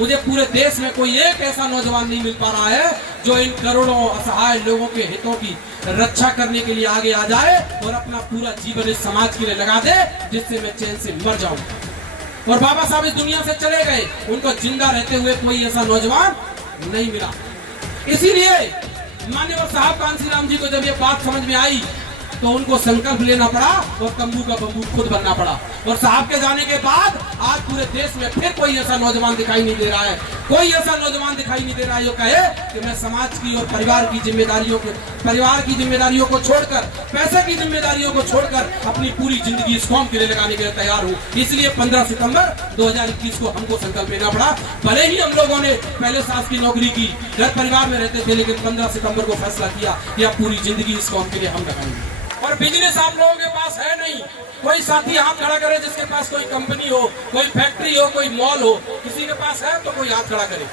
मुझे पूरे देश में कोई एक ऐसा नौजवान नहीं मिल पा रहा है जो इन करोड़ों असहाय लोगों के हितों की रक्षा करने के लिए आगे आ जाए और अपना पूरा जीवन इस समाज के लिए लगा दे, जिससे मैं चैन से मर जाऊं। और बाबा साहब इस दुनिया से चले गए, उनको जिंदा रहते हुए कोई ऐसा नौजवान नहीं मिला। इसीलिए मान्यवर साहब कांसीराम जी को जब ये बात समझ में आई तो उनको संकल्प लेना पड़ा और तंबू का बंबू खुद बनना पड़ा। और साहब के जाने के बाद आज पूरे देश में फिर कोई ऐसा नौजवान दिखाई नहीं दे रहा है, कोई ऐसा नौजवान दिखाई नहीं दे रहा है जो कहे कि मैं समाज की और परिवार की जिम्मेदारियों को छोड़कर, पैसे की जिम्मेदारियों को छोड़कर अपनी पूरी जिंदगी इस कौम के लिए लगाने के लिए तैयार हूँ। इसलिए 15 सितंबर 2021 को हमको संकल्प लेना पड़ा। भले ही हम लोगों ने पहले साल की नौकरी की, घर परिवार में रहते थे, लेकिन 15 सितंबर को फैसला किया कि अब पूरी जिंदगी इस कौम के लिए हम लगाएंगे। और बिजनेस आप लोगों के पास है नहीं, कोई साथी हाथ खड़ा करे जिसके पास कोई कंपनी हो, कोई फैक्ट्री हो, कोई मॉल हो, किसी के पास है तो कोई हाथ खड़ा करे।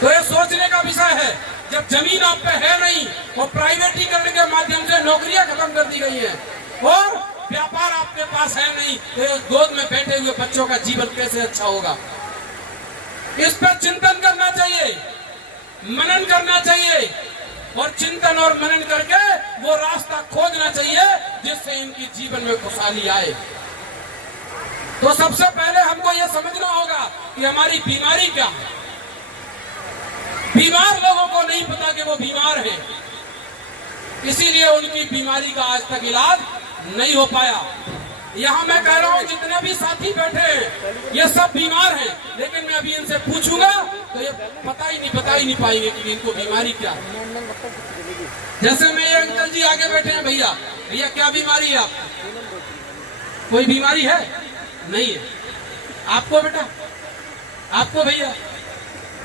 तो ये सोचने का विषय है, जब जमीन आप पे है नहीं और प्राइवेटीकरण के माध्यम से नौकरियां खत्म कर दी गई हैं और व्यापार आपके पास है नहीं, तो गोद में बैठे हुए बच्चों का जीवन कैसे अच्छा होगा? इस पर चिंतन करना चाहिए, मनन करना चाहिए और चिंतन और मनन करके वो रास्ता खोजना चाहिए जिससे इनकी जीवन में खुशहाली आए। तो सबसे पहले हमको ये समझना होगा कि हमारी बीमारी क्या है। बीमार लोगों को नहीं पता कि वो बीमार हैं, इसीलिए उनकी बीमारी का आज तक इलाज नहीं हो पाया। यहाँ मैं कह रहा हूँ जितने भी साथी बैठे हैं ये सब बीमार हैं, लेकिन मैं अभी इनसे पूछूंगा तो ये बता ही नहीं पाएंगे कि इनको बीमारी क्या है। जैसे मैं ये अंकल जी आगे बैठे हैं, भैया क्या बीमारी है आपको? कोई बीमारी है? नहीं है। आपको बेटा, आपको भैया,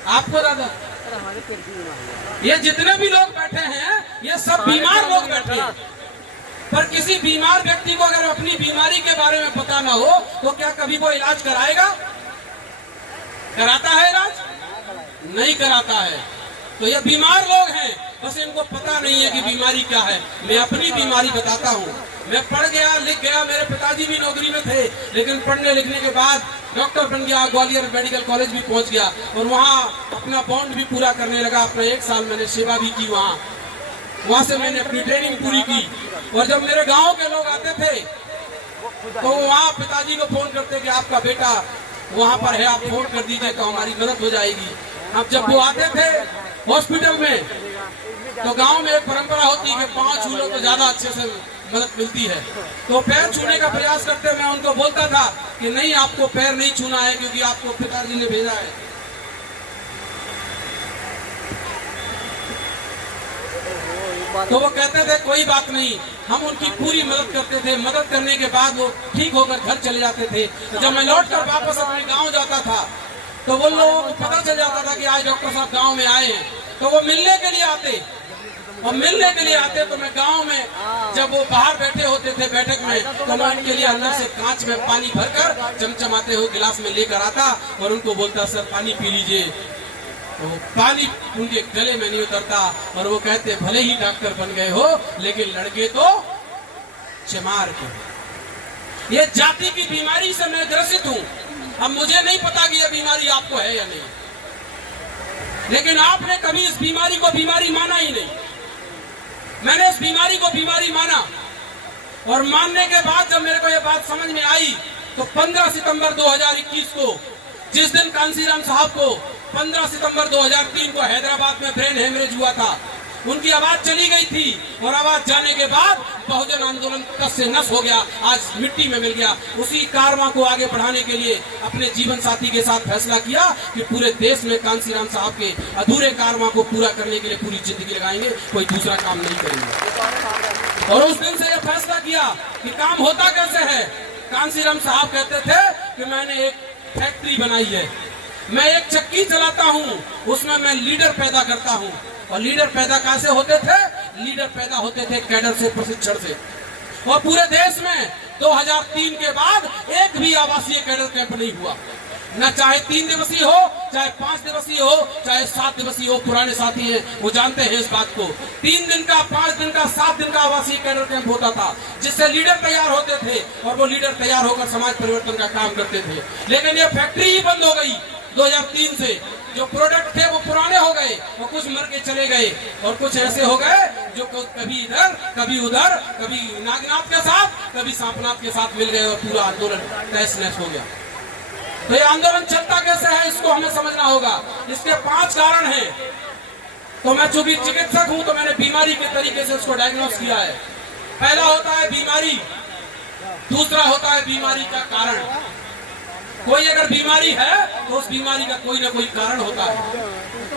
आपको दादा, ये जितने भी लोग बैठे हैं ये सब बीमार लोग बैठे हैं। पर किसी बीमार व्यक्ति को अगर अपनी बीमारी के बारे में पता ना हो तो क्या कभी वो इलाज कराएगा? कराता है इलाज? नहीं कराता है। तो ये बीमार लोग हैं, बस इनको पता नहीं है कि बीमारी क्या है। मैं अपनी बीमारी बताता हूँ। मैं पढ़ गया, लिख गया, मेरे पिताजी भी नौकरी में थे, लेकिन पढ़ने लिखने के बाद डॉक्टर बन गया, ग्वालियर मेडिकल कॉलेज भी पहुंच गया और वहाँ अपना बॉन्ड भी पूरा करने लगा। अपना 1 साल मैंने सेवा भी की वहाँ से मैंने अपनी ट्रेनिंग पूरी की। और जब मेरे गांव के लोग आते थे तो वहाँ पिताजी को फोन करते कि आपका बेटा वहाँ पर है, आप फोन कर दीजिए तो हमारी मदद हो जाएगी। अब जब वो आते थे हॉस्पिटल में तो गांव में एक परंपरा होती है कि पाँव छू लो तो ज्यादा अच्छे से मदद मिलती है। तो पैर छूने का प्रयास करते मैं उनको बोलता था कि नहीं, आपको पैर नहीं छूना है क्योंकि आपको पिताजी ने भेजा है। तो वो कहते थे कोई बात नहीं। हम उनकी पूरी मदद करते थे। मदद करने के बाद वो ठीक होकर घर चले जाते थे। जब मैं लौटकर वापस अपने गांव जाता था तो वो लोगों को पता चल जाता था कि आज डॉक्टर साहब गांव में आए हैं, तो वो मिलने के लिए आते। और मिलने के लिए आते तो मैं गांव में जब वो बाहर बैठे होते थे बैठक में, तो मैं उनके लिए अंदर से कांच में पानी भरकर चमचमाते हुए गिलास में लेकर आता और उनको बोलता सर पानी पी लीजिए। तो पानी उनके गले में नहीं उतरता और वो कहते भले ही डॉक्टर बन गए हो लेकिन लड़के तो चमार के। ये जाति की बीमारी से मैं ग्रसित हूँ। अब मुझे नहीं पता कि यह बीमारी आपको है या नहीं, लेकिन आपने कभी इस बीमारी को बीमारी माना ही नहीं। मैंने इस बीमारी को बीमारी माना और मानने के बाद जब मेरे को यह बात समझ में आई तो 15 सितंबर 2021 को, जिस दिन कांसीराम साहब को 15 सितंबर 2003 को हैदराबाद में ब्रेन हेमरेज हुआ था, उनकी आवाज चली गई थी और आवाज जाने के बाद बहुजन आंदोलन कस से नस हो गया, आज मिट्टी में मिल गया। उसी कारवां को आगे बढ़ाने के लिए अपने जीवन साथी के साथ फैसला किया कि पूरे देश में कांसीराम साहब के अधूरे कारवां को पूरा करने के लिए पूरी जिंदगी लगाएंगे, कोई दूसरा काम नहीं करेंगे। और उस दिन से यह फैसला किया कि काम होता कैसे है। कांसीराम साहब कहते थे कि मैंने एक फैक्ट्री बनाई है, मैं एक चक्की चलाता हूँ, उसमें मैं लीडर पैदा करता हूँ। और लीडर पैदा कैसे होते थे? लीडर पैदा होते थे कैडर से, प्रशिक्षण से। और पूरे देश में 2003 के बाद एक भी आवासीय कैडर कैंप नहीं हुआ, न चाहे 3 दिवसीय हो, चाहे 5 दिवसीय हो, चाहे 7 दिवसीय हो। पुराने साथी हैं वो जानते हैं इस बात को। 3 दिन का, 5 दिन का, 7 दिन का आवासीय कैडर कैंप होता था, जिससे लीडर तैयार होते थे और वो लीडर तैयार होकर समाज परिवर्तन का काम करते थे। लेकिन ये फैक्ट्री ही बंद हो गई 2003 से। जो प्रोडक्ट थे वो पुराने हो गए, वो कुछ मर के चले गए, और कुछ ऐसे हो गए जो कभी इधर कभी उधर, कभी नागनाथ के साथ कभी सांपनाथ के साथ मिल गए, और पूरा आंदोलन तहस नहस हो गया। तो ये आंदोलन चलता कैसे है, इसको हमें समझना होगा। इसके 5 कारण हैं। तो मैं चूंकि चिकित्सक हूं तो मैंने बीमारी के तरीके से इसको डायग्नोस किया है। पहला होता है बीमारी, दूसरा होता है बीमारी का कारण। कोई अगर बीमारी है तो उस बीमारी का कोई ना कोई कारण होता है।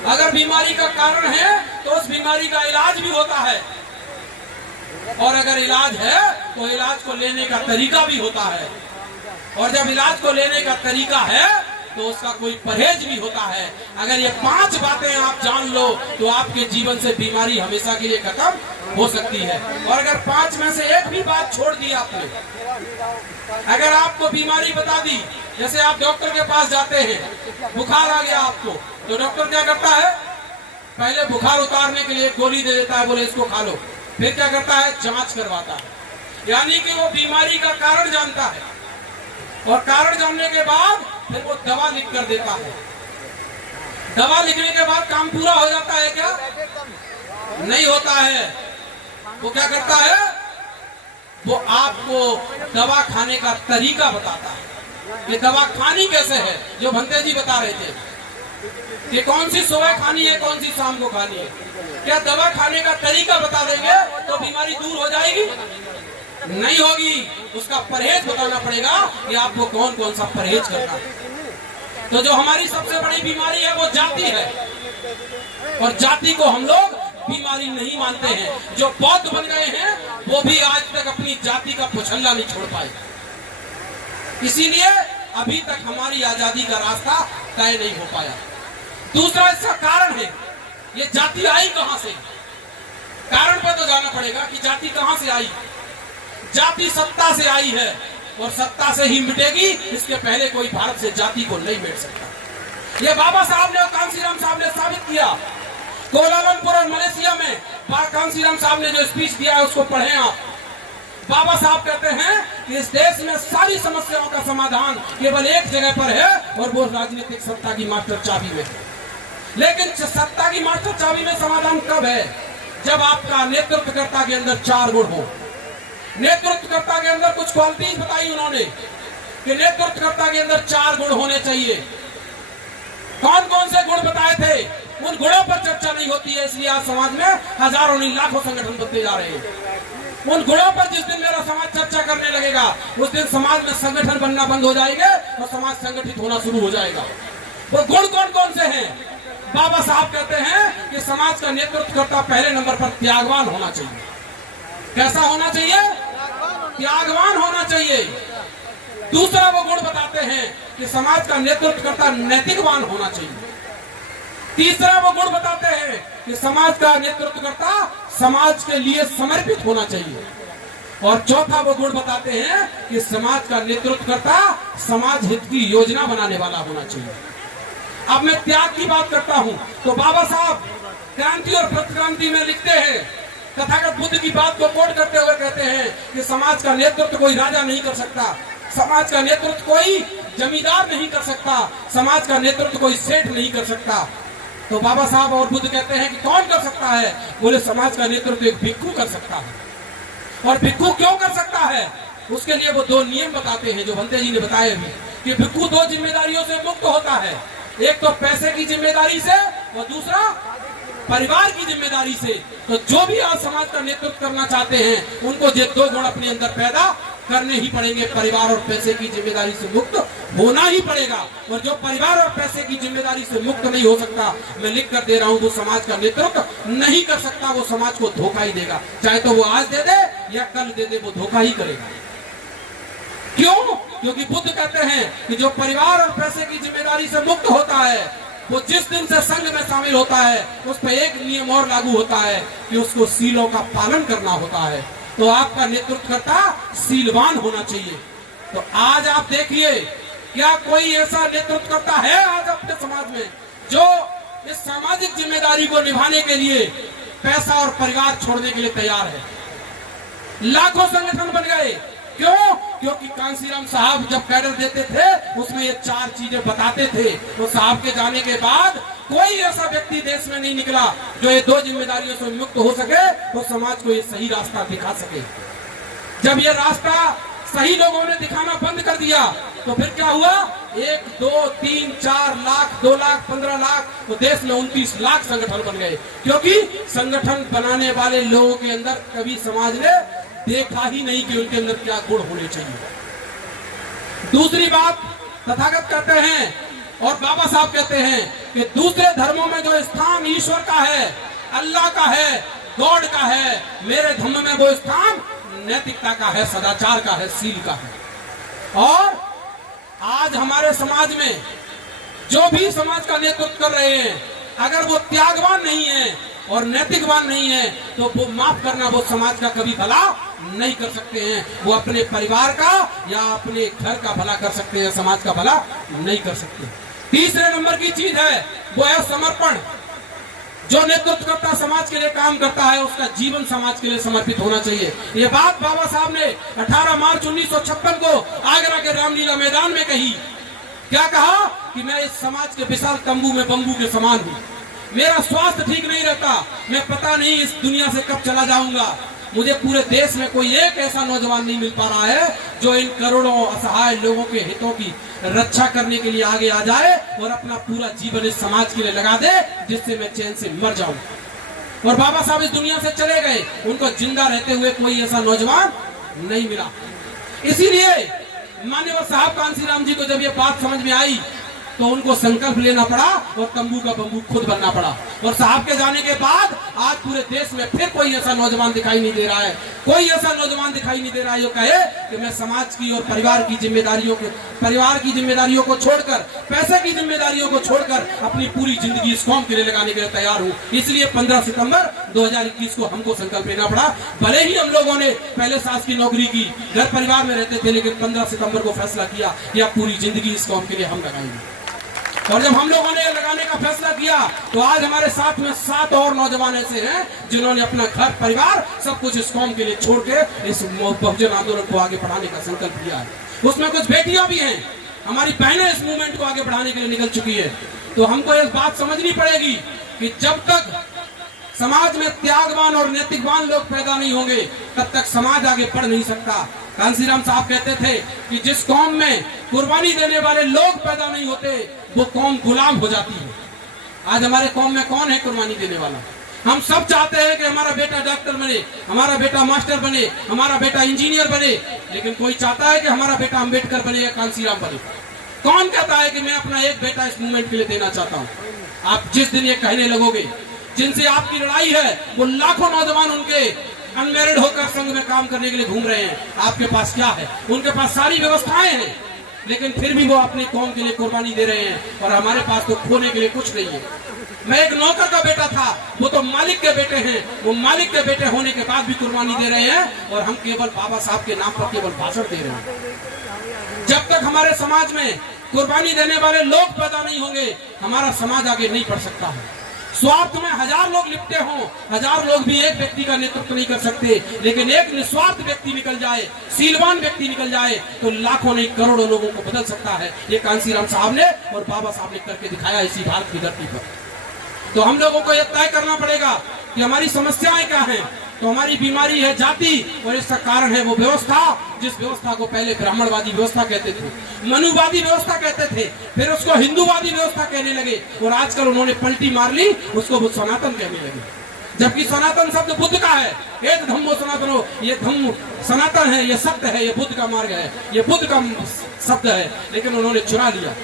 अगर बीमारी का कारण है तो उस बीमारी का इलाज भी होता है, और अगर इलाज है तो इलाज को लेने का तरीका भी होता है, और जब इलाज को लेने का तरीका है तो उसका कोई परहेज भी होता है। अगर ये 5 बातें आप जान लो तो आपके जीवन से बीमारी हमेशा के लिए खत्म हो सकती है। और अगर 5 में से एक भी बात छोड़ दी आपने, अगर आपको बीमारी बता दी, जैसे आप डॉक्टर के पास जाते हैं, बुखार आ गया आपको, तो डॉक्टर क्या करता है, पहले बुखार उतारने के लिए एक गोली दे देता है, बोले इसको खा लो। फिर क्या करता है, जांच करवाता है, यानी कि वो बीमारी का कारण जानता है, और कारण जानने के बाद फिर वो दवा लिख कर देता है। दवा लिखने के बाद काम पूरा हो जाता है क्या? नहीं होता है। वो क्या करता है, वो आपको दवा खाने का तरीका बताता है। ये दवा खानी कैसे है, जो भंते जी बता रहे थे कि कौन सी सुबह खानी है, कौन सी शाम को खानी है। क्या दवा खाने का तरीका बता देंगे तो बीमारी दूर हो जाएगी? नहीं होगी। उसका परहेज बताना पड़ेगा कि आपको कौन कौन सा परहेज करना है। तो जो हमारी सबसे बड़ी बीमारी है वो जाति है, और जाति को हम लोग बीमारी नहीं मानते हैं। जो बौद्ध बन गए हैं वो भी आज तक अपनी जाति का पुछल्ला नहीं छोड़ पाए। इसीलिए अभी तक हमारी आजादी का रास्ता तय नहीं हो पाया। दूसरा इसका कारण है, ये जाति आई कहां से? कारण पर तो जाना पड़ेगा कि जाति कहां से आई। जाति सत्ता से आई है, और सत्ता से ही मिटेगी। इसके पहले कोई भारत से जाति को नहीं मिट सकता। ये बाबा साहब ने और कांसीराम साहब ने साबित किया। कोलालमपुर और मलेशिया में कांसीराम साहब ने जो स्पीच दिया है उसको पढ़ें आप। बाबा साहब कहते हैं कि इस देश में सारी समस्याओं का समाधान केवल एक जगह पर है, और वो राजनीतिक सत्ता की मास्टर चाबी में है। लेकिन सत्ता की मास्टर चाबी में समाधान कब है? जब आपका नेतृत्वकर्ता के अंदर 4 गुण हो। नेतृत्वकर्ता के अंदर कुछ क्वालिटीज बताई उन्होंने कि नेतृत्वकर्ता के अंदर 4 गुण होने चाहिए। कौन कौन से गुण बताए थे? उन गुणों पर चर्चा नहीं होती है, इसलिए आज समाज में हजारों नहीं लाखों संगठन बनते जा रहे हैं। उन गुणों पर जिस दिन मेरा समाज चर्चा करने लगेगा उस दिन समाज में संगठन बनना बंद हो जाएंगे और समाज संगठित होना शुरू हो जाएगा। वो गुण कौन कौन से हैं? बाबा साहब कहते हैं कि समाज का नेतृत्वकर्ता पहले नंबर पर त्यागवान होना चाहिए। कैसा होना चाहिए? त्यागवान होना चाहिए। दूसरा वो गुण बताते हैं कि समाज का नेतृत्वकर्ता नैतिकवान होना चाहिए। तीसरा वो गुण बताते हैं कि समाज का नेतृत्वकर्ता समाज के लिए समर्पित होना चाहिए। और चौथा वो गुण बताते हैं कि समाज का नेतृत्वकर्ता समाज हित की योजना बनाने वाला होना चाहिए। अब मैं त्याग की बात करता हूं तो बाबा साहब क्रांति और प्रतिक्रांति में लिखते हैं, तथागत बुद्ध की बात को कोट करते हुए कहते हैं कि समाज का नेतृत्व कोई राजा नहीं कर सकता, समाज का नेतृत्व कोई जमींदार नहीं कर सकता, समाज का नेतृत्व कोई सेठ नहीं कर सकता। तो बाबा साहब और बुद्ध कहते हैं कि कौन कर सकता है? बोले समाज का नेतृत्व एक भिक्षु कर सकता है। और भिक्षु क्यों कर सकता है? उसके लिए वो 2 नियम बताते हैं जो भंते जी ने बताए अभी, कि भिक्षु 2 जिम्मेदारियों से मुक्त होता है। एक तो पैसे की जिम्मेदारी से, और दूसरा परिवार की जिम्मेदारी से। तो जो भी आज समाज का नेतृत्व करना चाहते हैं उनको ये 2 गुण अपने अंदर पैदा करने ही पड़ेंगे। परिवार और पैसे की जिम्मेदारी से मुक्त होना ही पड़ेगा। और जो परिवार और पैसे की जिम्मेदारी से मुक्त नहीं हो सकता, मैं लिख कर दे रहा हूं, वो समाज का नेतृत्व नहीं कर सकता। वो समाज को धोखा ही देगा, चाहे तो वो आज दे दे या कल दे दे, वो धोखा ही करेगा। क्यों? क्योंकि बुद्ध कहते हैं कि जो परिवार और पैसे की जिम्मेदारी से मुक्त होता है वो जिस दिन से संघ में शामिल होता है उस पर एक नियम और लागू होता है कि उसको सीलों का पालन करना होता है। तो आपका नेतृत्वकर्ता सीलवान होना चाहिए। तो आज आप देखिए, क्या कोई ऐसा नेतृत्वकर्ता है आज अपने समाज में जो इस सामाजिक जिम्मेदारी को निभाने के लिए पैसा और परिवार छोड़ने के लिए तैयार है? लाखों संगठन बन गए, क्यों? क्योंकि कांसीराम साहब जब कैडर देते थे उसमें ये 4 चीजें बताते थे। तो साहब के जाने के बाद कोई ऐसा व्यक्ति देश में नहीं निकला जो ये 2 जिम्मेदारियों से मुक्त हो सके और समाज को ये सही रास्ता दिखा सके। जब ये रास्ता सही लोगों ने दिखाना बंद कर दिया तो फिर क्या हुआ? 1, 2, 3, 4 लाख, 2 लाख, 15 लाख, तो देश में 29 लाख संगठन बन गए। क्योंकि संगठन बनाने वाले लोगों के अंदर कभी समाज ने देखा ही नहीं कि उनके अंदर क्या गुण होने चाहिए। दूसरी बात, तथागत कहते हैं और बाबा साहब कहते हैं कि दूसरे धर्मों में जो स्थान ईश्वर का है, अल्लाह का है, गॉड का है, मेरे धर्म में वो स्थान नैतिकता का है, सदाचार का है, सील का है। और आज हमारे समाज में जो भी समाज का नेतृत्व कर रहे हैं, अगर वो त्यागवान नहीं है और नैतिकवान नहीं है तो वो माफ करना, वो समाज का कभी भला नहीं कर सकते हैं। वो अपने परिवार का या अपने घर का भला कर सकते हैं, समाज का भला नहीं कर सकते। तीसरे नंबर की चीज है वो है समर्पण। जो नेतृत्व करता समाज के लिए काम करता है उसका जीवन समाज के लिए समर्पित होना चाहिए। ये बात बाबा साहब ने 18 मार्च 1956 को आगरा के रामलीला मैदान में कही। क्या कहा? कि मैं इस समाज के विशाल तंबू में बंबू के समान हूँ। मेरा स्वास्थ्य ठीक नहीं रहता, मैं पता नहीं इस दुनिया से कब चला जाऊंगा। मुझे पूरे देश में कोई एक ऐसा नौजवान नहीं मिल पा रहा है जो इन करोड़ों असहाय लोगों के हितों की रक्षा करने के लिए आगे आ जाए और अपना पूरा जीवन इस समाज के लिए लगा दे, जिससे मैं चैन से मर जाऊं। और बाबा साहब इस दुनिया से चले गए, उनको जिंदा रहते हुए कोई ऐसा नौजवान नहीं मिला। इसीलिए मान्यवर साहब कांसीराम जी को जब ये बात समझ में आई तो उनको संकल्प लेना पड़ा और तंबू का बंबू खुद बनना पड़ा। और साहब के जाने के बाद आज पूरे देश में फिर कोई ऐसा नौजवान दिखाई नहीं दे रहा है, कोई ऐसा नौजवान दिखाई नहीं दे रहा है जो कहे कि मैं समाज की और परिवार की जिम्मेदारियों को छोड़कर, पैसे की जिम्मेदारियों को छोड़कर अपनी पूरी जिंदगी इस कौम के लिए लगाने के लिए तैयार हूँ। इसलिए 15 सितंबर 2021 को हमको संकल्प लेना पड़ा। भले ही हम लोगों ने पहले सास की नौकरी की, घर परिवार में रहते थे, लेकिन 15 सितंबर को फैसला किया कि अब पूरी जिंदगी इस कौम के लिए हम लगाएंगे। और जब हम लोगों ने लगाने का फैसला किया तो आज हमारे साथ में 7 और नौजवान ऐसे हैं जिन्होंने अपना घर परिवार सब कुछ इस कौम के लिए छोड़ के इस बहुजन आंदोलन को आगे बढ़ाने का संकल्प लिया है। उसमें कुछ बेटियां भी हैं, हमारी बहनें इस मूवमेंट को आगे बढ़ाने के लिए निकल चुकी है। तो हमको इस बात समझनी पड़ेगी कि जब तक समाज में त्यागवान और नैतिकवान लोग पैदा नहीं होंगे तब तक समाज आगे बढ़ नहीं सकता। कांसीराम साहब कहते थे कि जिस कौम में कुर्बानी देने वाले लोग पैदा नहीं होते वो कौम गुलाम हो जाती है। आज हमारे कौम में कौन है कुर्बानी देने वाला? हम सब चाहते हैं कि हमारा बेटा डॉक्टर बने, हमारा बेटा मास्टर बने, हमारा बेटा इंजीनियर बने, लेकिन कोई चाहता है कि हमारा बेटा अंबेडकर बने या कांसीराम बने? कौन कहता है कि मैं अपना एक बेटा इस मूवमेंट के लिए देना चाहता हूँ? आप जिस दिन ये कहने लगोगे, जिनसे आपकी लड़ाई है वो लाखों नौजवान उनके अनमैरिड होकर संघ में काम करने के लिए घूम रहे हैं। आपके पास क्या है? उनके पास सारी व्यवस्थाएं हैं, लेकिन फिर भी वो अपनी कौम के लिए कुर्बानी दे रहे हैं और हमारे पास तो खोने के लिए कुछ नहीं है। मैं एक नौकर का बेटा था, वो तो मालिक के बेटे हैं, वो मालिक के बेटे होने के बाद भी कुर्बानी दे रहे हैं और हम केवल बाबा साहब के नाम पर केवल भाषण दे रहे हैं। जब तक हमारे समाज में कुर्बानी देने वाले लोग पैदा नहीं होंगे हमारा समाज आगे नहीं बढ़ सकता है। स्वार्थ में 1000 लोग लिपटे हों, 1000 लोग भी एक व्यक्ति का नेतृत्व नहीं कर सकते, लेकिन एक निस्वार्थ व्यक्ति निकल जाए, सीलवान व्यक्ति निकल जाए तो लाखों नहीं करोड़ों लोगों को बदल सकता है। ये कांसीराम साहब ने और बाबा साहब ने करके दिखाया इसी भारत की धरती पर। तो हम लोगों को यह तय करना पड़ेगा कि हमारी समस्याएं क्या हैं। तो हमारी बीमारी है जाति और इसका कारण है वो व्यवस्था, जिस व्यवस्था को पहले ब्राह्मणवादी व्यवस्था कहते थे, मनुवादी व्यवस्था कहते थे, फिर उसको हिंदूवादी व्यवस्था कहने लगे और आजकल उन्होंने पलटी मार ली, उसको वो सनातन कहने लगे। जबकि सनातन शब्द बुद्ध का है, एक धम्मो सनातनो, ये धम्म सनातन है, ये सत्य है, ये बुद्ध का मार्ग है, ये बुद्ध का शब्द है, लेकिन उन्होंने चुरा लिया।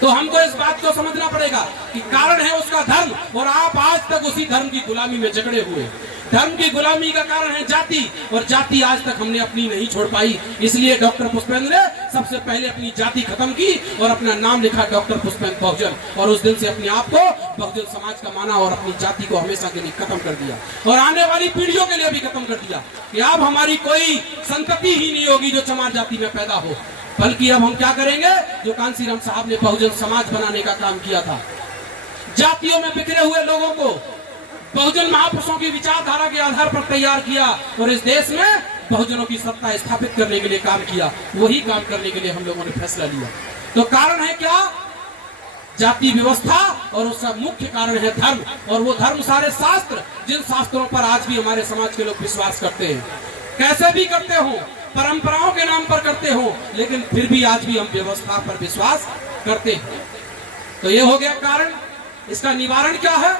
तो हमको इस बात को समझना पड़ेगा कि कारण है उसका धर्म और आप आज तक उसी धर्म की गुलामी में जकड़े हुए। धर्म की गुलामी का कारण है जाति और जाति आज तक हमने अपनी नहीं छोड़ पाई। इसलिए डॉक्टर पुष्पेंद्र ने सबसे पहले अपनी जाति खत्म की और अपना नाम लिखा डॉक्टर पुष्पेंद्र बहुजन, और उस दिन से अपने आप को बहुजन समाज का माना और अपनी जाति को हमेशा के लिए खत्म कर दिया और आने वाली पीढ़ियों के लिए भी खत्म कर दिया कि अब हमारी कोई संतति ही नहीं होगी जो चमार जाति में पैदा हो, बल्कि अब हम क्या करेंगे जो कांसीराम साहब ने बहुजन समाज बनाने का काम किया था। जातियों में बिखरे हुए लोगों को बहुजन महापुरुषों की विचारधारा के आधार पर तैयार किया और इस देश में बहुजनों की सत्ता स्थापित करने के लिए काम किया, वही काम करने के लिए हम लोगों ने फैसला लिया। तो कारण है क्या? जाति व्यवस्था, और उसका मुख्य कारण है धर्म। और वो धर्म सारे शास्त्र, जिन शास्त्रों पर आज भी हमारे समाज के लोग विश्वास करते हैं, कैसे भी करते हो, परंपराओं के नाम पर करते हो, लेकिन फिर भी आज भी हम व्यवस्था पर विश्वास करते हैं। तो ये हो गया कारण। इसका निवारण क्या है?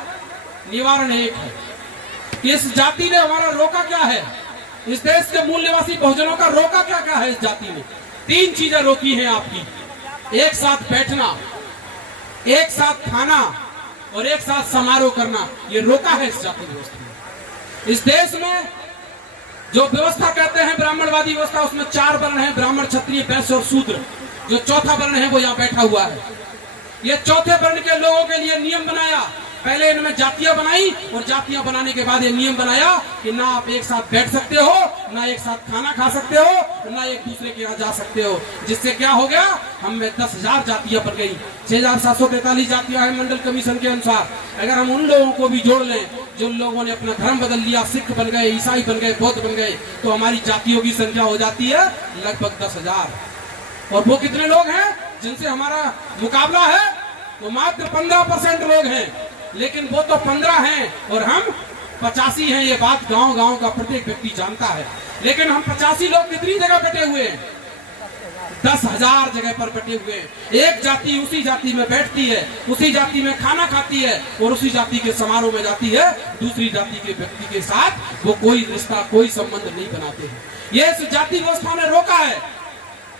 निवारण एक है कि इस जाति ने हमारा रोका क्या है, इस देश के मूल निवासी बहुजनों का रोका क्या क्या है। इस जाति ने 3 चीजें रोकी हैं आपकी: एक साथ बैठना, एक साथ खाना और एक साथ समारोह करना। ये रोका है इस जाति व्यवस्था ने। इस देश में जो व्यवस्था कहते हैं ब्राह्मणवादी व्यवस्था, उसमें 4 वर्ण है: ब्राह्मण, क्षत्रिय, वैश्य और शूद्र। जो चौथा वर्ण है वो यहाँ बैठा हुआ है। ये चौथे वर्ण के लोगों के लिए नियम बनाया। पहले इनमें जातियां बनाई और जातियां बनाने के बाद ये नियम बनाया कि ना आप एक साथ बैठ सकते हो, ना एक साथ खाना खा सकते हो, ना एक दूसरे के यहाँ जा सकते हो। जिससे क्या हो गया, हम में 10,000 जातियां बन गई। 6,743 जातियां हैं मंडल कमीशन के अनुसार। अगर हम उन लोगों को भी जोड़ लें जो लोगों ने अपना धर्म बदल लिया, सिख बन गए, ईसाई बन गए, बौद्ध बन गए, तो हमारी जातियों की संख्या हो जाती है लगभग 10,000। और वो कितने लोग हैं जिनसे हमारा मुकाबला है? वो मात्र 15% लोग हैं। लेकिन वो तो 15 हैं और हम 85 हैं। ये बात गांव गांव का प्रत्येक व्यक्ति जानता है। लेकिन हम 85 लोग कितनी जगह बैठे हुए हैं? 10,000 जगह पर बैठे हुए हैं। एक जाति उसी जाति में बैठती है, उसी जाति में खाना खाती है और उसी जाति के समारोह में जाती है। दूसरी जाति के व्यक्ति के साथ वो कोई रिश्ता, कोई संबंध नहीं बनाते हैं। ये इस जाति व्यवस्था ने रोका है,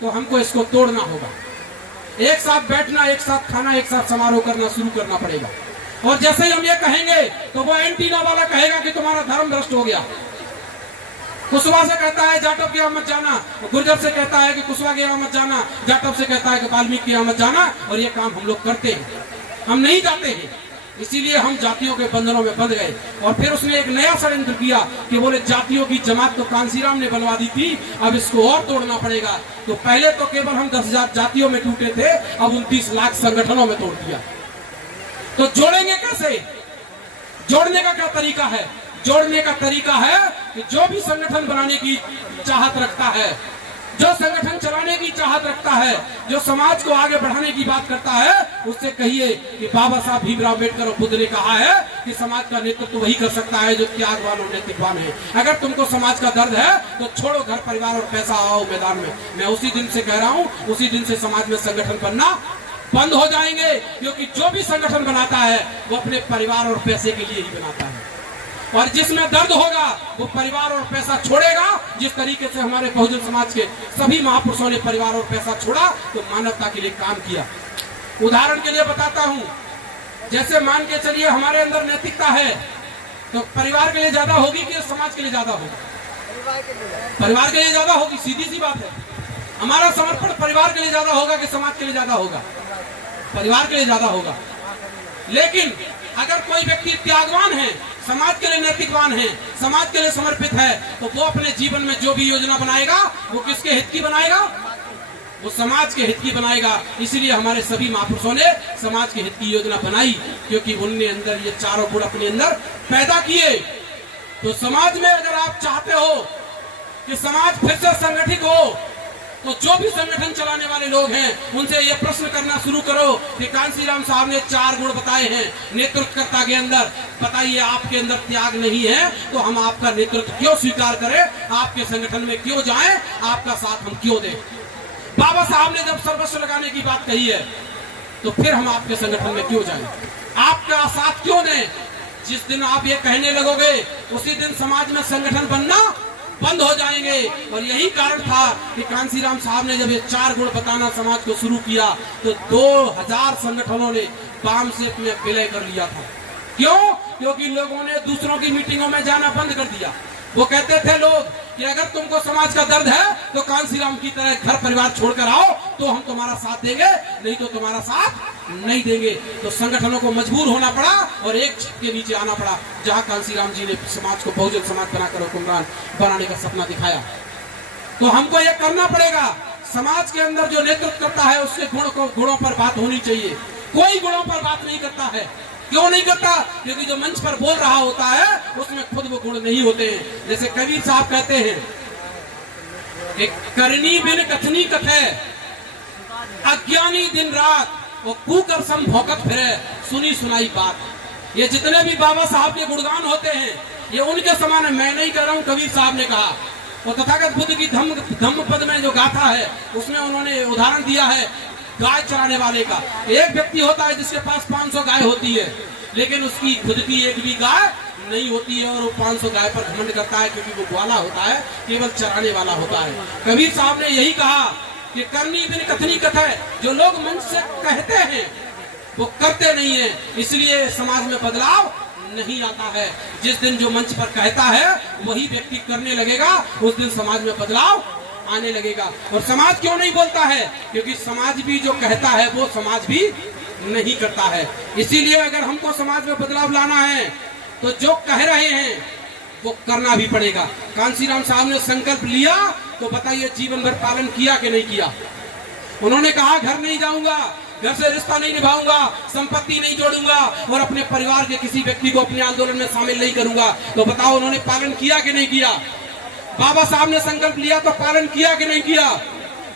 तो हमको इसको तोड़ना होगा। एक साथ बैठना, एक साथ खाना, एक साथ समारोह करना शुरू करना पड़ेगा। और जैसे ही हम ये कहेंगे तो वो एंटीना वाला कहेगा कि तुम्हारा धर्म भ्रष्ट हो गया। कुशवाहा से कहता है जाटव के यहाँ मत जाना, गुर्जर से कहता है कि कुशवाहा के यहाँ मत जाना, जाटव से कहता है कि वाल्मीकि के यहाँ मत जाना। और ये काम हम लोग करते हैं, हम नहीं जाते हैं। इसीलिए हम जातियों के बंधनों में बंध गए। और फिर उसने एक नया षड्यंत्र किया कि बोले जातियों की जमात तो कांसीराम ने बनवा दी थी, अब इसको और तोड़ना पड़ेगा। तो पहले तो केवल हम 10,000 जातियों में टूटे थे, अब 29 लाख संगठनों में तोड़ दिया। तो जोड़ेंगे कैसे? जोड़ने का क्या तरीका है? जोड़ने का तरीका है कि जो भी संगठन बनाने की चाहत रखता है, जो संगठन चलाने की चाहत रखता है, जो समाज को आगे बढ़ाने की बात करता है, उससे कहिए कि बाबा साहब भीमराव अम्बेडकर और बुद्ध ने कहा है कि समाज का नेतृत्व वही कर सकता है जो त्यागवान और नैतिकवान है। अगर तुमको समाज का दर्द है तो छोड़ो घर परिवार और पैसा, आओ मैदान में। मैं उसी दिन से कह रहा हूँ, उसी दिन से समाज में संगठन बनना बंद हो जाएंगे। क्योंकि जो भी संगठन बनाता है वो अपने परिवार और पैसे के लिए ही बनाता है। और जिसमें दर्द होगा वो परिवार और पैसा छोड़ेगा। जिस तरीके से हमारे बहुजन समाज के सभी महापुरुषों ने परिवार और पैसा छोड़ा तो मानवता के लिए काम किया। उदाहरण के लिए बताता हूं, जैसे मान के चलिए हमारे अंदर नैतिकता है तो परिवार के लिए ज्यादा होगी कि समाज के लिए ज्यादा होगी? परिवार के लिए ज्यादा होगी, सीधी सी बात है। हमारा समर्पण परिवार के लिए ज्यादा होगा कि समाज के लिए ज्यादा होगा? परिवार के लिए ज्यादा होगा। लेकिन अगर कोई व्यक्ति त्यागवान है, समाज के लिए नैतिकवान है, समाज के लिए समर्पित है, तो वो अपने जीवन में जो भी योजना बनाएगा वो किसके हित की बनाएगा? वो समाज के हित की बनाएगा। इसीलिए हमारे सभी महापुरुषों ने समाज के हित की योजना बनाई, क्योंकि उनने अंदर ये चारों गुण अपने अंदर पैदा किए। तो समाज में अगर आप चाहते हो कि समाज फिर से संगठित हो, तो जो भी संगठन चलाने वाले लोग हैं उनसे ये प्रश्न करना शुरू करो कि कांसीराम साहब ने 4 गुण बताए हैं नेतृत्वकर्ता के अंदर। बताइए, आपके अंदर त्याग नहीं है तो हम आपका नेतृत्व क्यों स्वीकार करें? आपके संगठन में क्यों जाएं? आपका साथ हम क्यों दें? बाबा साहब ने जब सर्वस्व लगाने की बात कही है तो फिर हम आपके संगठन में क्यों जाएं? आपका साथ क्यों दें? जिस दिन आप ये कहने लगोगे उसी दिन समाज में संगठन बनना बंद हो जाएंगे। और यही कारण था कि कांसीराम साहब ने जब ये 4 गुण बताना समाज को शुरू किया तो 2000 संगठनों ने बाम से में विलय कर लिया था। क्यों? क्योंकि लोगों ने दूसरों की मीटिंगों में जाना बंद कर दिया। वो कहते थे लोग कि अगर तुमको समाज का दर्द है तो कांसीराम की तरह घर परिवार छोड़कर आओ तो हम तुम्हारा साथ देंगे, नहीं तो तुम्हारा साथ नहीं देंगे। तो संगठनों को मजबूर होना पड़ा और एक छत के नीचे आना पड़ा, जहां कांसीराम जी ने समाज को बहुजन समाज बनाकर हुक्मरान बनाने का सपना दिखाया। तो हमको ये करना पड़ेगा। समाज के अंदर जो नेतृत्व करता है उसके गुणों पर बात होनी चाहिए। कोई गुणों पर बात नहीं करता है। क्यों नहीं करता? क्योंकि जो मंच पर बोल रहा होता है उसमें खुद वो गुण नहीं होते हैं। जैसे कबीर साहब कहते हैं कि करनी बिन कथनी कथे, अज्ञानी दिन रात वो कुकर सम भौंकत फिरे, सुनी सुनाई बात। ये जितने भी बाबा साहब के गुणगान होते हैं ये उनके समान है, मैं नहीं कर रहा हूं। कबीर साहब ने कहा, वो तथागत बुद्ध की धम्म पद में जो गाथा है उसमें उन्होंने उदाहरण दिया है गाय चराने वाले का। एक व्यक्ति होता है जिसके पास 500 गाय होती है, लेकिन उसकी खुद की एक भी गाय नहीं होती है और वो 500 गाय पर घमंड करता है, क्योंकि वो ग्वाला होता है, केवल चराने वाला होता है। कबीर साहब ने यही कहा कि करनी बिन कथनी कथे, जो लोग मन से कहते हैं वो करते नहीं है, इसलिए समाज में बदलाव नहीं आता है। जिस दिन जो मंच पर कहता है वही व्यक्ति करने लगेगा, उस दिन समाज में बदलाव आने लगेगा। और समाज क्यों नहीं बोलता है? क्योंकि समाज भी जो कहता है वो समाज भी नहीं करता है। इसीलिए अगर हमको समाज में बदलाव लाना है तो जो कह रहे हैं वो करना भी पड़ेगा। कांसीराम साहब ने संकल्प लिया तो बताइए जीवन भर पालन किया कि नहीं किया? उन्होंने कहा घर नहीं जाऊंगा, घर से रिश्ता नहीं निभाऊंगा, संपत्ति नहीं जोड़ूंगा और अपने परिवार के किसी व्यक्ति को अपने आंदोलन में शामिल नहीं करूंगा। तो बताओ उन्होंने पालन किया कि नहीं किया? बाबा साहब ने संकल्प लिया तो पालन किया कि नहीं किया?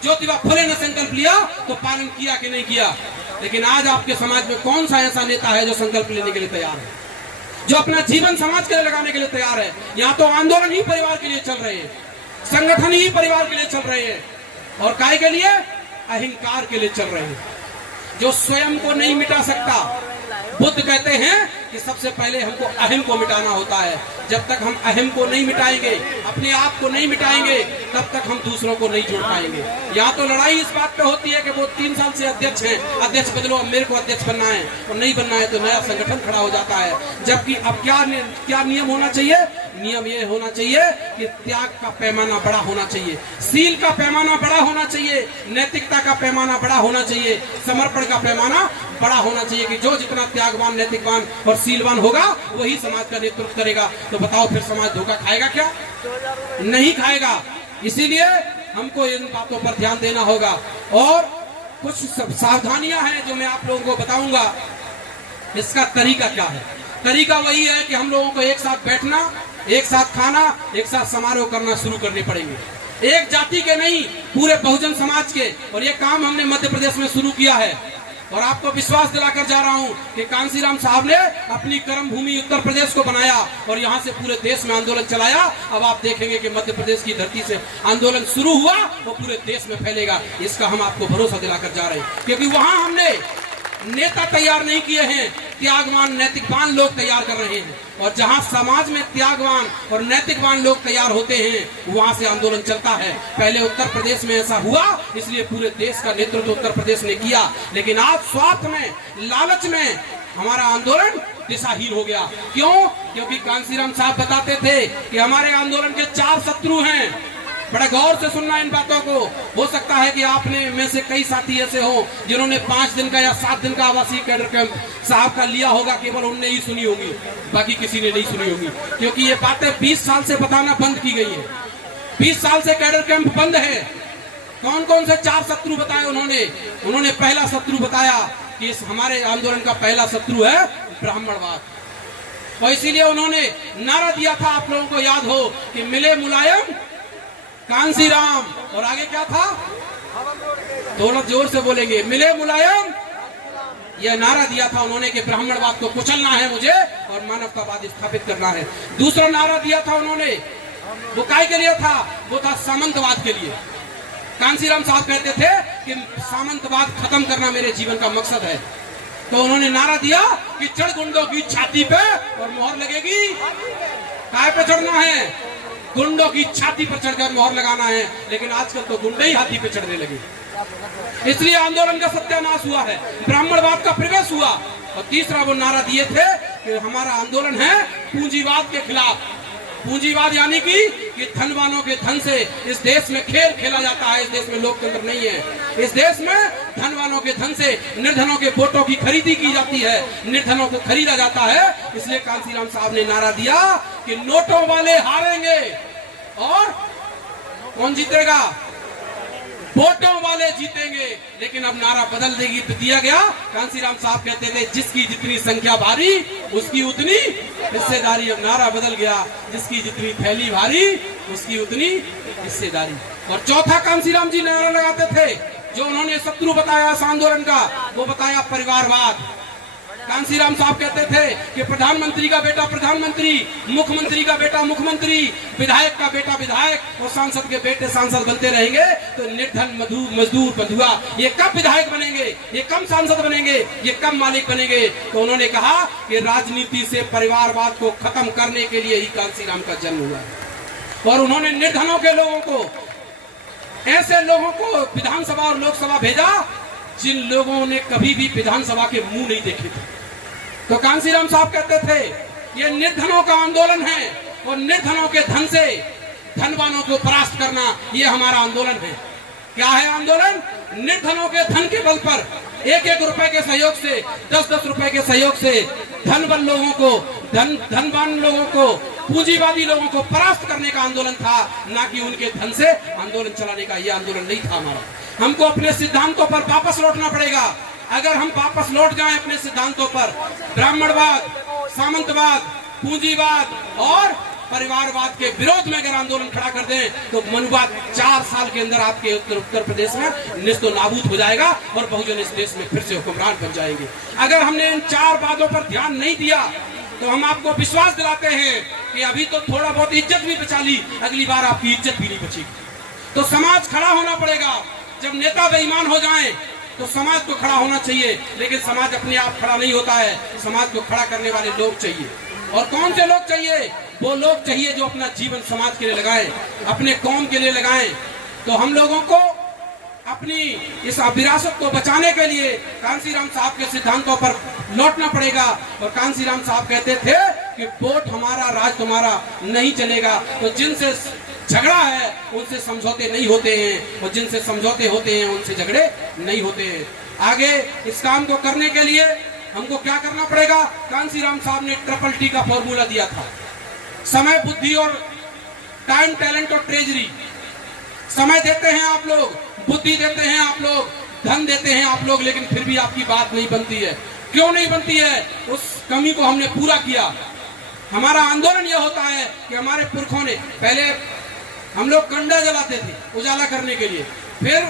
ज्योतिबा फुले ने संकल्प लिया तो पालन किया कि नहीं किया? लेकिन आज आपके समाज में कौन सा ऐसा नेता है जो संकल्प लेने के लिए तैयार है, जो अपना जीवन समाज के लिए लगाने के लिए तैयार है? यहाँ तो आंदोलन ही परिवार के लिए चल रहे हैं, संगठन ही परिवार के लिए चल रहे हैं, और काय के लिए? अहंकार के लिए चल रहे हैं, जो स्वयं को नहीं मिटा सकता। बुद्ध कहते हैं कि सबसे पहले हमको अहम को मिटाना होता है। जब तक हम अहम को नहीं मिटाएंगे, अपने आप को नहीं मिटाएंगे, तब तक हम दूसरों को नहीं जोड़ पाएंगे। यहाँ तो लड़ाई इस बात पे होती है कि वो 3 साल से अध्यक्ष हैं, अध्यक्ष बदलो, अब मेरे को अध्यक्ष बनना है, और नहीं बनना है तो नया संगठन खड़ा हो जाता है। जबकि अब क्या नियम होना चाहिए? नियम ये होना चाहिए कि त्याग का पैमाना बड़ा होना चाहिए, सील का पैमाना बड़ा होना चाहिए, नैतिकता का पैमाना बड़ा होना चाहिए, समर्पण का पैमाना बड़ा होना चाहिए कि जो जितना त्यागवान, नैतिकवान और सीलवान होगा वही समाज का नेतृत्व करेगा। तो बताओ फिर समाज धोखा खाएगा क्या? नहीं खाएगा। इसीलिए हमको इन बातों पर ध्यान देना होगा। और कुछ सावधानियां हैं जो मैं आप लोगों को बताऊंगा। इसका तरीका क्या है? तरीका वही है कि हम लोगों को एक साथ बैठना, एक साथ खाना, एक साथ समारोह करना शुरू करने पड़ेंगे। एक जाति के नहीं, पूरे बहुजन समाज के। और ये काम हमने मध्य प्रदेश में शुरू किया है, और आपको विश्वास दिलाकर जा रहा हूं कि कांसीराम साहब ने अपनी कर्म भूमि उत्तर प्रदेश को बनाया और यहां से पूरे देश में आंदोलन चलाया। अब आप देखेंगे कि मध्य प्रदेश की धरती से आंदोलन शुरू हुआ वो पूरे देश में फैलेगा। इसका हम आपको भरोसा दिलाकर जा रहे हैं, क्योंकि वहां हमने नेता तैयार नहीं किए हैं, त्यागवान, नैतिकवान लोग तैयार कर रहे हैं। और जहां समाज में त्यागवान और नैतिकवान लोग तैयार होते हैं वहां से आंदोलन चलता है। पहले उत्तर प्रदेश में ऐसा हुआ, इसलिए पूरे देश का नेतृत्व उत्तर प्रदेश ने किया। लेकिन आज स्वार्थ में, लालच में हमारा आंदोलन दिशाहीन हो गया। क्यों? क्योंकि कांसीराम साहब बताते थे कि हमारे आंदोलन के 4 शत्रु हैं। बड़ा गौर से सुनना इन बातों को। हो सकता है कि आपने में से कई साथी ऐसे हो जिन्होंने 5 दिन का या 7 दिन का आवासीय कैडर कैंप साहब का लिया होगा, केवल उनने ही सुनी होगी, बाकी किसी ने नहीं सुनी होगी। क्योंकि ये बातें 20 साल से बताना बंद की गई है। 20 साल से कैडर कैंप बंद है। कौन कौन से 4 शत्रु बताए उन्होंने पहला शत्रु बताया कि इस हमारे आंदोलन का पहला शत्रु है ब्राह्मणवाद। और इसीलिए उन्होंने नारा दिया था, आप लोगों को याद हो, कि मिले मुलायम कांसीराम, और आगे क्या था? थोड़ा जोर से बोलेंगे, मिले मुलायम। यह नारा दिया था उन्होंने कि ब्राह्मणवाद को कुचलना है मुझे और मानवतावाद स्थापित करना है। दूसरा नारा दिया था उन्होंने, वो काय के लिए था? वो था सामंतवाद के लिए। कांसीराम साहब कहते थे कि सामंतवाद खत्म करना मेरे जीवन का मकसद है। तो उन्होंने नारा दिया कि चढ़ गुंडों की छाती पे और मोहर लगेगी। काय पे चढ़ना है? गुंडों की छाती पर चढ़कर मोहर लगाना है। लेकिन आजकल तो गुंडे ही हाथी पे चढ़ने लगे, इसलिए आंदोलन का सत्यानाश हुआ है, ब्राह्मणवाद का प्रवेश हुआ। और तीसरा वो नारा दिए थे कि हमारा आंदोलन है पूंजीवाद के खिलाफ। पूंजीवाद यानी कि धनवानों के धन से इस देश में खेल खेला जाता है। इस देश में लोकतंत्र नहीं है। इस देश में धनवानों के धन से निर्धनों के वोटों की खरीदी की जाती है, निर्धनों को खरीदा जाता है। इसलिए कांसीराम साहब ने नारा दिया कि नोटों वाले हारेंगे और कौन जीतेगा? वोटों वाले जीतेंगे। लेकिन अब नारा बदल दिया गया। कांसीराम साहब कहते थे जिसकी जितनी संख्या भारी उसकी उतनी हिस्सेदारी। अब नारा बदल गया, जिसकी जितनी थैली भारी उसकी उतनी हिस्सेदारी। और चौथा कांसीराम जी नारा लगाते थे, जो उन्होंने शत्रु बताया इस आंदोलन का, वो बताया परिवारवाद। कांसीराम साहब कहते थे कि प्रधानमंत्री का बेटा प्रधानमंत्री, मुख्यमंत्री का बेटा मुख्यमंत्री, विधायक का बेटा विधायक और सांसद के बेटे सांसद बनते रहेंगे तो निर्धन मजदूर बंधुआ ये कब विधायक बनेंगे, ये कब सांसद बनेंगे, ये कब मालिक बनेंगे। तो उन्होंने कहा कि राजनीति से परिवारवाद को खत्म करने के लिए ही कांसीराम का जन्म हुआ है। और उन्होंने निर्धनों के लोगों को, ऐसे लोगों को विधानसभा और लोकसभा भेजा जिन लोगों ने कभी भी विधानसभा के मुंह नहीं देखे थे। तो कांसीराम साहब कहते थे ये निर्धनों का आंदोलन है और निर्धनों के धन से धनवानों को परास्त करना ये हमारा आंदोलन है। क्या है आंदोलन? निर्धनों के धन के बल पर एक एक रुपए के सहयोग से, 10-10 रुपए के सहयोग से धनवान लोगों को, धनवान लोगों को, पूंजीवादी लोगों को परास्त करने का आंदोलन था, ना कि उनके धन से आंदोलन चलाने का। ये आंदोलन नहीं था हमारा। हमको अपने सिद्धांतों पर वापस लौटना पड़ेगा। अगर हम वापस लौट जाएं अपने सिद्धांतों पर, ब्राह्मणवाद, सामंतवाद, पूंजीवाद और परिवारवाद के विरोध में अगर आंदोलन खड़ा कर दें तो मनुवाद 4 साल के अंदर आपके उत्तर प्रदेश में निस्तो नाबूद हो जाएगा और बहुजन इस देश में फिर से हुक्मरान बन जाएंगे। अगर हमने इन 4 बातों पर ध्यान नहीं दिया तो हम आपको विश्वास दिलाते हैं कि अभी तो थोड़ा बहुत इज्जत भी बचा ली, अगली बार आपकी इज्जत भी नहीं बचेगी। तो समाज खड़ा होना पड़ेगा। जब नेता बेईमान हो जाएं तो समाज को खड़ा होना चाहिए, लेकिन समाज अपने आप खड़ा नहीं होता है। समाज को खड़ा करने वाले लोग चाहिए। और कौन से लोग चाहिए? वो लोग चाहिए जो अपना जीवन समाज के लिए लगाएं, अपने कौम के लिए लगाएं। तो हम लोगों को अपनी इस विरासत को बचाने के लिए कांसीराम साहब के सिद्धांतों पर लौटना पड़ेगा। और कांसीराम साहब कहते थे कि वोट हमारा राज तुम्हारा नहीं चलेगा। तो जिनसे झगड़ा है उनसे समझौते नहीं होते हैं और जिनसे समझौते होते हैं उनसे झगड़े नहीं होते हैं। आगे इस काम को करने के लिए हमको क्या करना पड़ेगा? कांसीराम साहब ने ट्रिपल T का फॉर्मूला दिया था। समय, बुद्धि और टाइम, टैलेंट और ट्रेजरी। समय देते हैं आप लोग, बुद्धि देते हैं आप लोग, धन देते हैं आप लोग, लेकिन फिर भी आपकी बात नहीं बनती है। क्यों नहीं बनती है? उस कमी को हमने पूरा किया। हमारा आंदोलन यह होता है कि हमारे पुरखों ने पहले हम लोग कंडा जलाते थे उजाला करने के लिए, फिर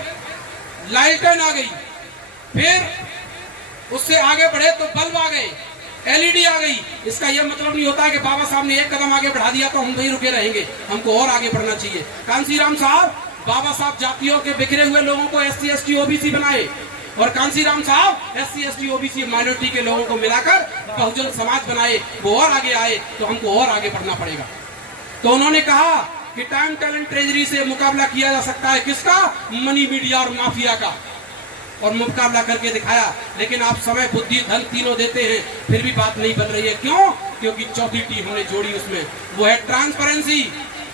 लालटेन आ गई, फिर उससे आगे बढ़े तो बल्ब आ गए, LED आ गई। इसका यह मतलब नहीं होता है कि बाबा साहब ने एक कदम आगे बढ़ा दिया तो हम वहीं रुके रहेंगे, हमको और आगे बढ़ना चाहिए। कांसीराम साहब, बाबा साहब जातियों के बिखरे हुए लोगों को SC ST OBC बनाए और कांसीराम साहब SC ST OBC माइनॉरिटी के लोगों को मिलाकर बहुजन समाज बनाए। वो और आगे आए तो हमको और आगे बढ़ना पड़ेगा। तो उन्होंने कहा कि टाइम, टैलेंट, ट्रेजरी से मुकाबला किया जा सकता है। किसका? मनी, मीडिया और माफिया का। और मुकाबला करके दिखाया। लेकिन आप समय, बुद्धि, धन तीनों देते हैं, फिर भी बात नहीं बन रही है। क्यों? क्योंकि चौथी T हमने जोड़ी उसमें, वो है ट्रांसपेरेंसी।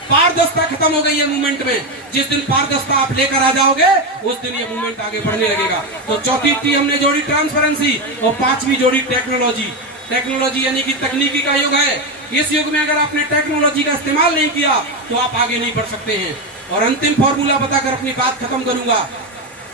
पारदर्शिता खत्म हो गई है मूवमेंट में। जिस दिन पारदर्शिता आप लेकर आ जाओगे उस दिन ये मूवमेंट आगे बढ़ने लगेगा। तो चौथी T हमने जोड़ी ट्रांसपेरेंसी और 5वीं जोड़ी टेक्नोलॉजी। टेक्नोलॉजी यानी कि तकनीकी का युग है। इस युग में अगर आपने टेक्नोलॉजी का इस्तेमाल नहीं किया तो आप आगे नहीं बढ़ सकते हैं। और अंतिम फॉर्मूला बताकर अपनी बात खत्म करूंगा।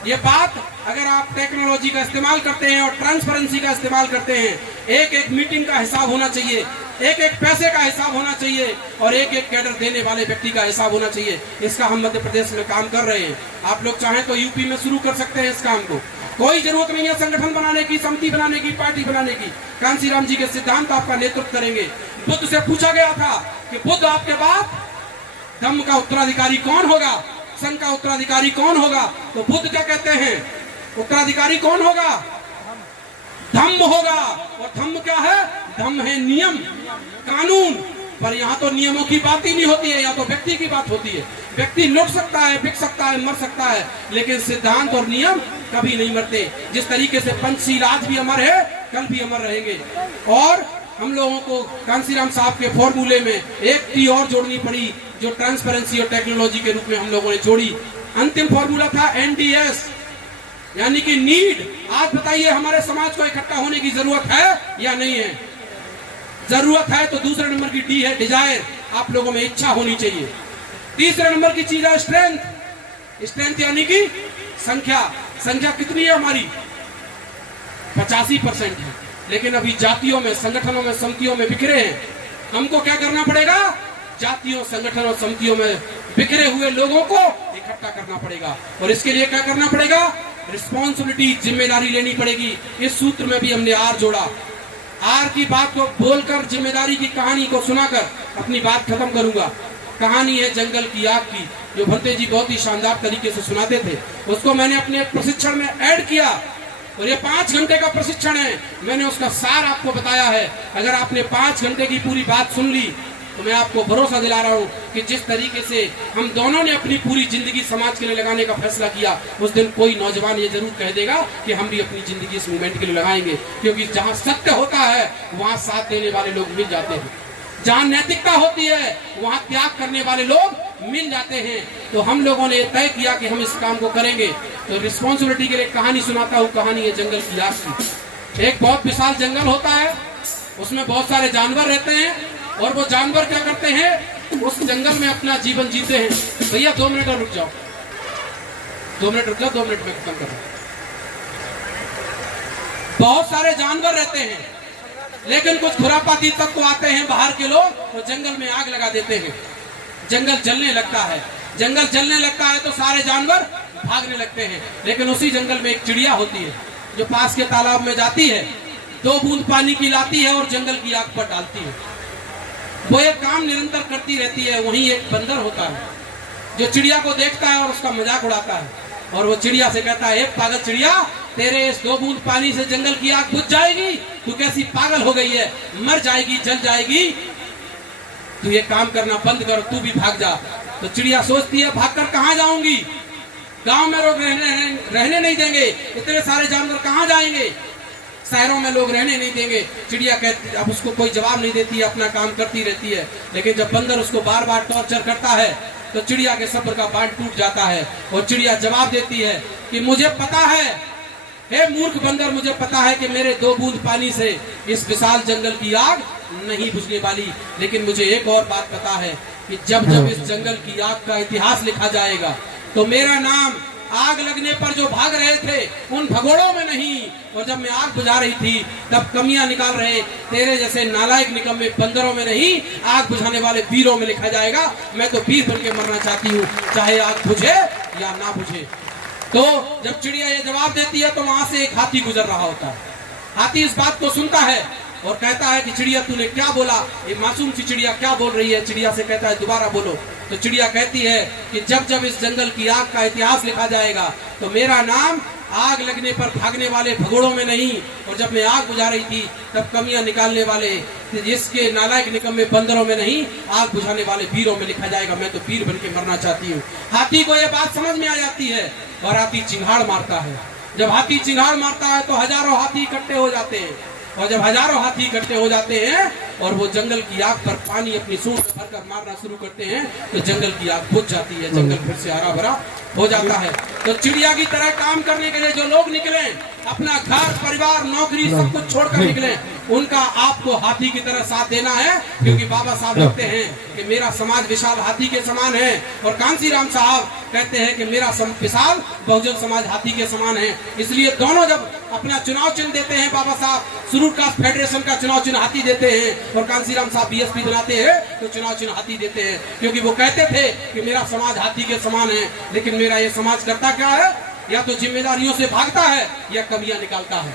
ये बात, अगर आप टेक्नोलॉजी का इस्तेमाल करते हैं और ट्रांसपेरेंसी का इस्तेमाल करते हैं, एक एक मीटिंग का हिसाब होना चाहिए, एक एक पैसे का हिसाब होना चाहिए और एक एक कैडर देने वाले व्यक्ति का हिसाब होना चाहिए। इसका हम मध्य प्रदेश में काम कर रहे हैं। आप लोग चाहें तो यूपी में शुरू कर सकते हैं इस काम को। कोई जरूरत नहीं है संगठन बनाने की, समिति बनाने की, पार्टी बनाने की। कांसीराम जी के सिद्धांत आपका नेतृत्व करेंगे। बुद्ध से पूछा गया था कि बुद्ध आपके बाद धम्म का उत्तराधिकारी कौन होगा, संघ का उत्तराधिकारी कौन होगा? तो बुद्ध क्या कहते हैं? उत्तराधिकारी कौन होगा? धम्म होगा। और धम्म क्या है? धम्म है नियम, कानून। पर यहाँ तो नियमों की बात ही नहीं होती है, यहाँ तो व्यक्ति की बात होती है। व्यक्ति लुट सकता है, बिक सकता है, मर सकता है, लेकिन सिद्धांत और नियम कभी नहीं मरते। जिस तरीके से पंचशील आज भी अमर है, कल भी अमर रहेंगे। और हम लोगों को कांसीराम साहब के फॉर्मूले में एक T और जोड़नी पड़ी, जो ट्रांसपेरेंसी और टेक्नोलॉजी के रूप में हम लोगों ने जोड़ी। अंतिम फॉर्मूला था NDS यानी कि नीड। आज बताइए, हमारे समाज को इकट्ठा होने की जरूरत है या नहीं है? जरूरत है। तो दूसरे नंबर की D है डिजायर। आप लोगों में इच्छा होनी चाहिए। तीसरे नंबर की चीज है स्ट्रेंथ। स्ट्रेंथ यानी कि संख्या। संख्या कितनी है हमारी? 85% है। लेकिन अभी जातियों में, संगठनों में, समितियों में बिखरे हैं। हमको क्या करना पड़ेगा? जातियों, संगठनों, समितियों में बिखरे हुए लोगों को इकट्ठा करना पड़ेगा। और इसके लिए क्या करना पड़ेगा? रिस्पॉन्सिबिलिटी, जिम्मेदारी लेनी पड़ेगी। इस सूत्र में भी हमने आर जोड़ा। आर की बात को बोलकर, जिम्मेदारी की कहानी को सुनाकर अपनी बात खत्म करूंगा। कहानी है जंगल की आग की, जो भंते जी बहुत ही शानदार तरीके से सुनाते थे। उसको मैंने अपने प्रशिक्षण में ऐड किया और ये 5 घंटे का प्रशिक्षण है। मैंने उसका सार आपको बताया है। अगर आपने 5 घंटे की पूरी बात सुन ली तो मैं आपको भरोसा दिला रहा हूं कि जिस तरीके से हम दोनों ने अपनी पूरी जिंदगी समाज के लिए लगाने का फैसला किया, उस दिन कोई नौजवान ये जरूर कह देगा कि हम भी अपनी जिंदगी इस मूवमेंट के लिए लगाएंगे। क्योंकि जहां सत्य होता है वहां साथ देने वाले लोग मिल जाते हैं, जहां नैतिकता होती है वहां त्याग करने वाले लोग मिल जाते हैं। तो हम लोगों ने तय किया कि हम इस काम को करेंगे। तो रिस्पॉन्सिबिलिटी के लिए कहानी सुनाता हूँ। कहानी है जंगल की आग की। एक बहुत विशाल जंगल होता है, उसमें बहुत सारे जानवर रहते हैं और वो जानवर क्या करते हैं, उस जंगल में अपना जीवन जीते हैं। भैया 2 मिनट और रुक जाओ, 2 मिनट रुक जाओ, 2 मिनट में खत्म कर रहा हूं। बहुत सारे जानवर रहते हैं, लेकिन कुछ खुरापाती तत्व आते हैं बाहर के लोग, तो जंगल में आग लगा देते हैं। जंगल जलने लगता है। जंगल जलने लगता है तो सारे जानवर भागने लगते हैं। लेकिन उसी जंगल में एक चिड़िया होती है जो पास के तालाब में जाती है, 2 बूंद पानी की लाती है और जंगल की आग पर डालती है। वो एक काम निरंतर करती रहती है। वहीं एक बंदर होता है जो चिड़िया को देखता है और उसका मजाक उड़ाता है। और वो चिड़िया से कहता है, पागल चिड़िया, तेरे इस 2 बूंद पानी से जंगल की आग बुझ जाएगी। तू कैसी पागल हो गई है, मर जाएगी, जल जाएगी। तू ये काम करना बंद कर, तू भी भाग जा। तो चिड़िया सोचती है, भागकर कहाँ जाऊंगी? गांव में लोग रहने नहीं देंगे, इतने सारे जानवर कहाँ जाएंगे? शहरों में लोग रहने नहीं देंगे। चिड़िया कहती, अब उसको कोई जवाब नहीं देती, अपना काम करती रहती है। लेकिन जब बंदर उसको बार बार टॉर्चर करता है तो चिड़िया के सब्र का बांध टूट जाता है और चिड़िया जवाब देती है कि मुझे पता है, हे मूर्ख बंदर, मुझे पता है कि मेरे 2 बूंद पानी से इस विशाल जंगल की आग नहीं बुझने वाली। लेकिन मुझे एक और बात पता है कि जब जब इस जंगल की आग का इतिहास लिखा जाएगा तो मेरा नाम आग लगने पर जो भाग रहे थे उन भगोड़ों में नहीं, और जब मैं आग बुझा रही थी तब कमियां निकाल रहे तेरे जैसे नालायक निकम्मे बंदरों में नहीं, आग बुझाने वाले वीरों में लिखा जाएगा। मैं तो वीर बन के मरना चाहती हूँ, चाहे आग बुझे या ना बुझे। तो जब चिड़िया ये जवाब देती है तो वहां से एक हाथी गुजर रहा होता है। हाथी इस बात को सुनता है और कहता है कि चिड़िया तूने क्या बोला? ये मासूम सी चिड़िया क्या बोल रही है? चिड़िया से कहता है, दोबारा बोलो। तो चिड़िया कहती है कि जब जब इस जंगल की आग का इतिहास लिखा जाएगा तो मेरा नाम आग लगने पर भागने वाले भगोड़ों में नहीं, और जब मैं आग बुझा रही थी तब कमियां निकालने वाले जिसके नालायक निकम्मे बंदरों में नहीं, आग बुझाने वाले वीरों में लिखा जाएगा। मैं तो वीर बन के मरना चाहती हूँ। हाथी को यह बात समझ में आ जाती है और हाथी चिंगाड़ मारता है। जब हाथी चिंगाड़ मारता है तो हजारों हाथी इकट्ठे हो जाते हैं, और जब हजारों हाथी इकट्ठे हो जाते हैं और वो जंगल की आग पर पानी अपनी सूंड में भरकर मारना शुरू करते हैं तो जंगल की आग बुझ जाती है, जंगल फिर से हरा भरा हो जाता है। तो चिड़िया की तरह काम करने के लिए जो लोग निकले, अपना घर परिवार नौकरी सब कुछ छोड़कर निकले, उनका आपको हाथी की तरह साथ देना है। क्योंकि बाबा साहब लिखते हैं कि मेरा समाज विशाल हाथी के समान है, और कांसीराम साहब कहते हैं कि मेरा विशाल बहुजन समाज हाथी के समान है। इसलिए दोनों जब अपना चुनाव चिन्ह देते हैं, बाबा साहब शुरू कास्ट फेडरेशन का चुनाव चिन्ह हाथी देते हैं और कांसीराम साहब बीएसपी बनाते हैं तो चुनाव चिन्ह हाथी देते हैं। क्योंकि वो कहते थे कि मेरा समाज हाथी के समान है। लेकिन मेरा ये समाज करता क्या है? या तो जिम्मेदारियों से भागता है या कमियां निकालता है।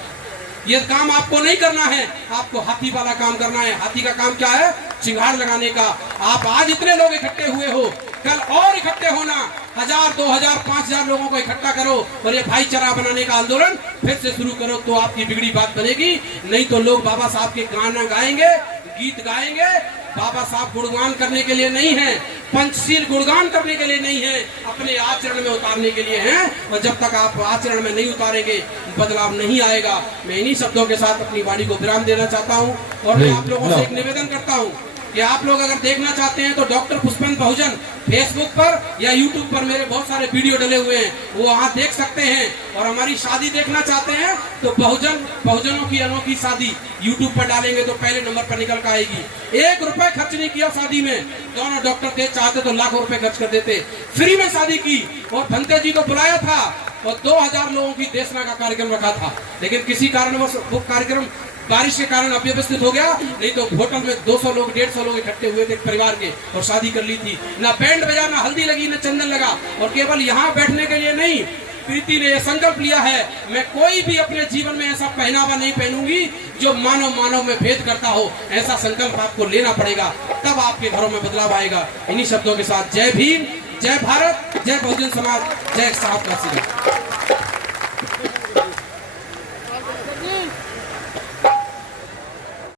ये काम आपको नहीं करना है, आपको हाथी वाला काम करना है। हाथी का काम क्या है? चिंगाड़ लगाने का। आप आज इतने लोग इकट्ठे हुए हो, कल और इकट्ठे होना, 1000, 2000, 5000 लोगों को इकट्ठा करो और ये भाईचारा बनाने का आंदोलन फिर से शुरू करो, तो आपकी बिगड़ी बात बनेगी। नहीं तो लोग बाबा साहब के गाना गाएंगे, गीत गाएंगे। बाबा साहब गुणगान करने के लिए नहीं है, पंचशील गुणगान करने के लिए नहीं है, अपने आचरण में उतारने के लिए हैं। और जब तक आप आचरण में नहीं उतारेंगे बदलाव नहीं आएगा। मैं इन्हीं शब्दों के साथ अपनी वाणी को विराम देना चाहता हूं और मैं आप लोगों से एक निवेदन करता हूं कि आप लोग अगर देखना चाहते हैं तो डॉक्टर पुष्पेंद्र बहुजन फेसबुक पर या यूट्यूब पर मेरे बहुत सारे वीडियो डले हुए हैं, वो वहाँ देख सकते हैं। और हमारी शादी देखना चाहते हैं तो बहुजनों की अनोखी शादी यूट्यूब पर डालेंगे तो पहले नंबर पर निकल कर आएगी। 1 रुपए खर्च नहीं किया शादी में, दोनों डॉक्टर थे, चाहते तो लाखों रुपए खर्च कर देते। फ्री में शादी की और भंते जी को बुलाया था और 2000 लोगों की देशना का कार्यक्रम रखा था, लेकिन किसी कारणवश वो कार्यक्रम बारिश के कारण अव्यवस्थित हो गया। नहीं तो होटल में 200 लोग 150 लोग इकट्ठे हुए थे परिवार के और शादी कर ली थी। ना बैंड बजा, ना हल्दी लगी, ना चंदन लगा। और केवल यहाँ बैठने के लिए नहीं, प्रीति ने यह संकल्प लिया है, मैं कोई भी अपने जीवन में ऐसा पहनावा नहीं पहनूंगी जो मानव मानव में भेद करता हो। ऐसा संकल्प आपको लेना पड़ेगा, तब आपके घरों में बदलाव आएगा। इन्हीं शब्दों के साथ जय भीम, जय भारत, जय बहुजन समाज, जय साहब का